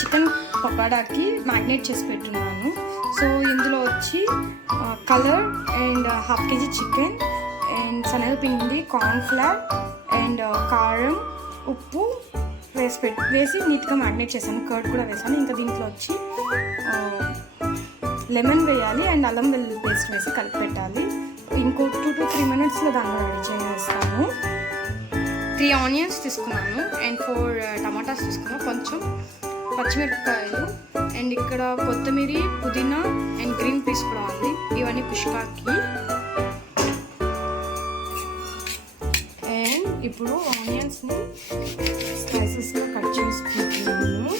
చికెన్ పకోడాకి మ్యాగ్నేట్ చేసి పెట్టున్నాను. సో ఇందులో వచ్చి colour and half KG chicken and శనగపిండి, కార్న్ఫ్లవర్ అండ్ కారం, ఉప్పు వేసి నీట్గా మ్యాగ్నేట్ చేశాను. కర్డ్ కూడా వేసాను. ఇంకా దీంట్లో వచ్చి లెమన్ వేయాలి అండ్ అల్లం వెల్లుల్లి పేస్ట్ వేసి కలిపి పెట్టాలి. ఇంకో 2 to 3 minutesలో దాన్ని రెడీ చేస్తాను. 3 ఆనియన్స్ తీసుకున్నాను అండ్ 4 టమాటాస్ తీసుకున్నాను, కొంచెం పచ్చిమిరపకాయలు అండ్ ఇక్కడ కొత్తిమీర, పుదీనా అండ్ గ్రీన్ పీస్ కూడా ఉంది. ఇవన్నీ కుష్కాకి. అండ్ ఇప్పుడు ఆనియన్స్ని స్లైసెస్గా కట్ చేసుకుంటున్నాను.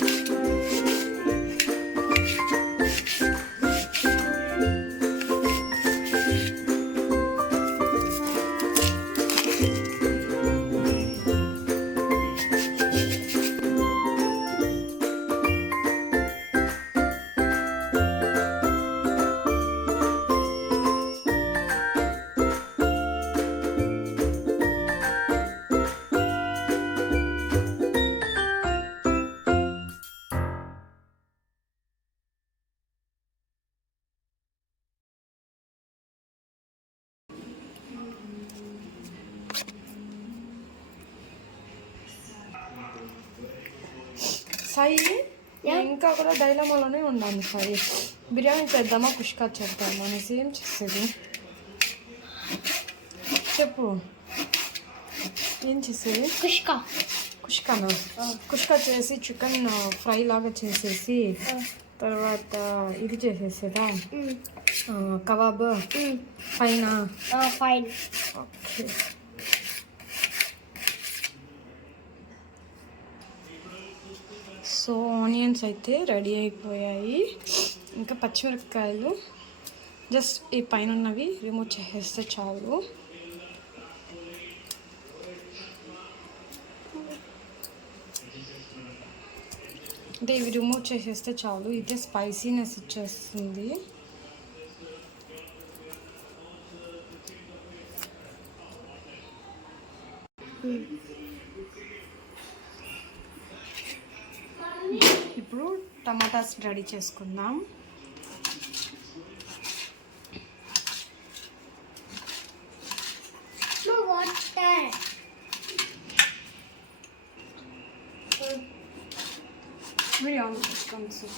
సాయి ఇంకా కూడా డైలమాలోనే ఉండాలి. సాయి బిర్యానీ చేద్దామా కుష్కా చేద్దామా అనేసి ఏం చేసేది చెప్పు. ఏం చేసేది? కుష్కానా? కుష్కా చేసి చికెన్ ఫ్రై లాగా చేసేసి తర్వాత ఇది చేసేసేదా కబాబ్ పైన. ఓకే. సో ఆనియన్స్ అయితే రెడీ అయిపోయాయి. ఇంకా పచ్చిమిరపకాయలు జస్ట్ ఈ పైన ఉన్నవి రిమూవ్ చేసేస్తే చాలు. అంటే ఇవి రిమూవ్ చేసేస్తే చాలు. ఇదే స్పైసీనెస్ ఇచ్చేస్తుంది. ఇప్పుడు టమాటాస్ రెడీ చేసుకుందాం. బిర్యానీ చేసుకుంటాం.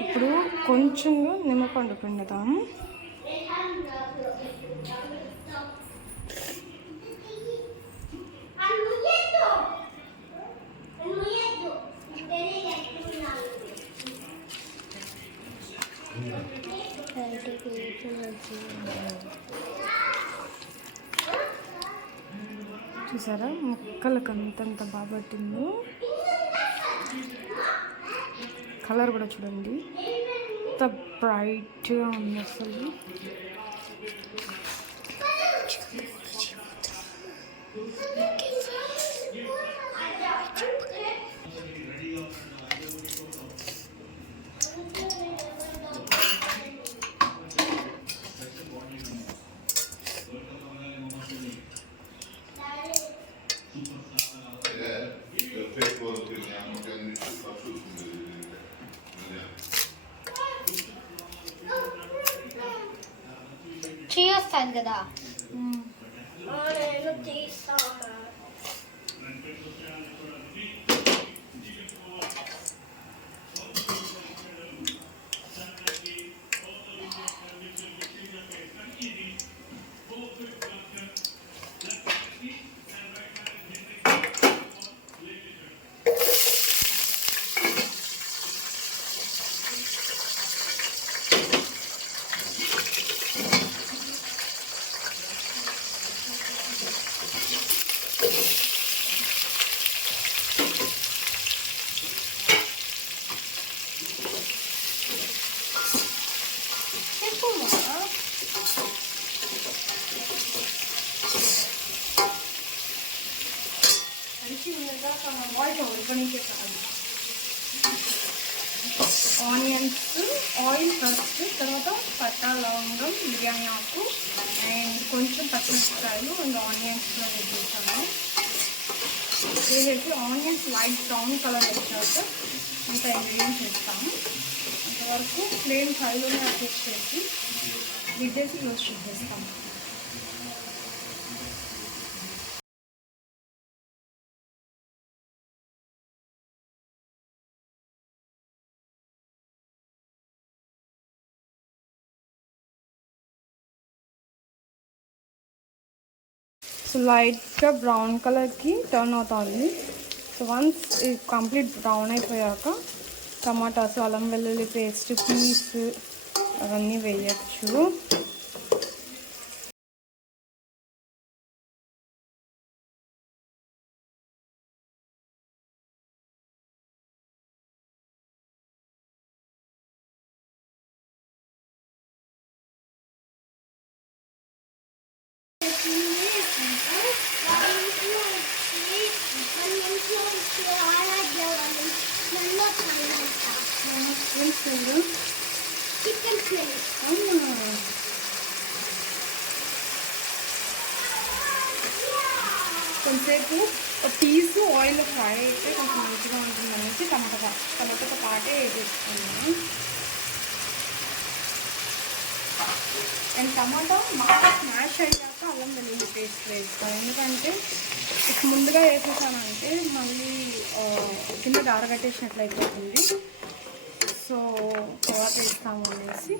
ఇప్పుడు కొంచెం నిమ్మపండు పిండుదాం. చూసారా ముక్కలకు అంతంత బాగా పట్టిందో. కలర్ కూడా చూడండి ఎంత బ్రైట్గా ఉంది అసలు. తీస్తాను కదా. నేను తీస్తాను. ఆనియన్స్ ఆయిల్ ఫస్ట్, తర్వాత పట్టా లవంగం బిర్యానీ ఆకు అండ్ కొంచెం పచ్చిమిరపకాయలు అండ్ ఆనియన్స్లో వేసేసాను. వేసేసి ఆనియన్స్ లైట్ బ్రౌన్ కలర్ వచ్చాక ఇంకా ఇంగ్రీడియంట్స్ వేస్తాము. అంతవరకు ఫ్లేమ్ హైలోనే అడ్జస్ట్ చేసి విడ్డేసి యూజ్ చేసేస్తాము. సో లైట్గా బ్రౌన్ కలర్కి టర్న్ అవుతుంది. సో వన్స్ ఇది కంప్లీట్ బ్రౌన్ అయిపోయాక టమాటాస్, అల్లం వెల్లుల్లి పేస్ట్, పీస్ అవన్నీ వేయచ్చు. Chicken fry. కొంతసేపు పీసు ఆయిల్ ఫ్రై అయితే కొంచెం మంచిగా ఉంటుంది అనేసి టమాటాతో పాటే వేసేసుకున్నాను. అండ్ టమాటా బాగా స్మాష్ అయ్యాక అల్లం వెల్లుల్లి పేస్ట్ వేస్తాను. ఎందుకంటే ముందుగా వేసేసానంటే మళ్ళీ కింద దారగట్టేసినట్లు అయిపోతుంది. సో తర్వాత వేస్తాము అనేసి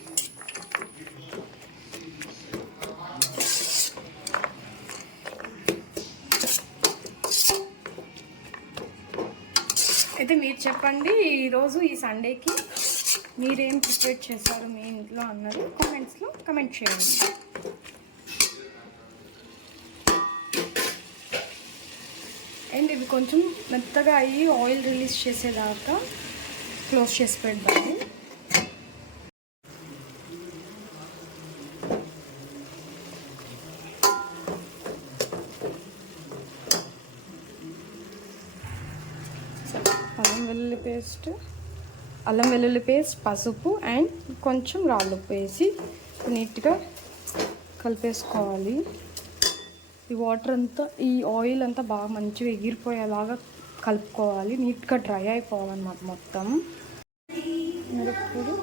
అయితే మీరు చెప్పండి, ఈరోజు ఈ సండేకి మీరేం ప్రిపేర్ చేశారు మీ ఇంట్లో అన్నది కామెంట్స్లో కమెంట్ చేయండి. అండ్ ఇవి కొంచెం మెత్తగా అయ్యి ఆయిల్ రిలీజ్ చేసేదాకా క్లోజ్ చేసి పెడదాము. అల్లం వెల్లుల్లి పేస్ట్, పసుపు అండ్ కొంచెం రాళ్ళుప్పు వేసి నీట్గా కలిపేసుకోవాలి. ఈ వాటర్ అంతా, ఈ ఆయిల్ అంతా బాగా మంచిగా ఎగిరిపోయేలాగా కలుపుకోవాలి. నీట్గా డ్రై అయిపోవాలన్నమాట మొత్తం. మిరప్పొడి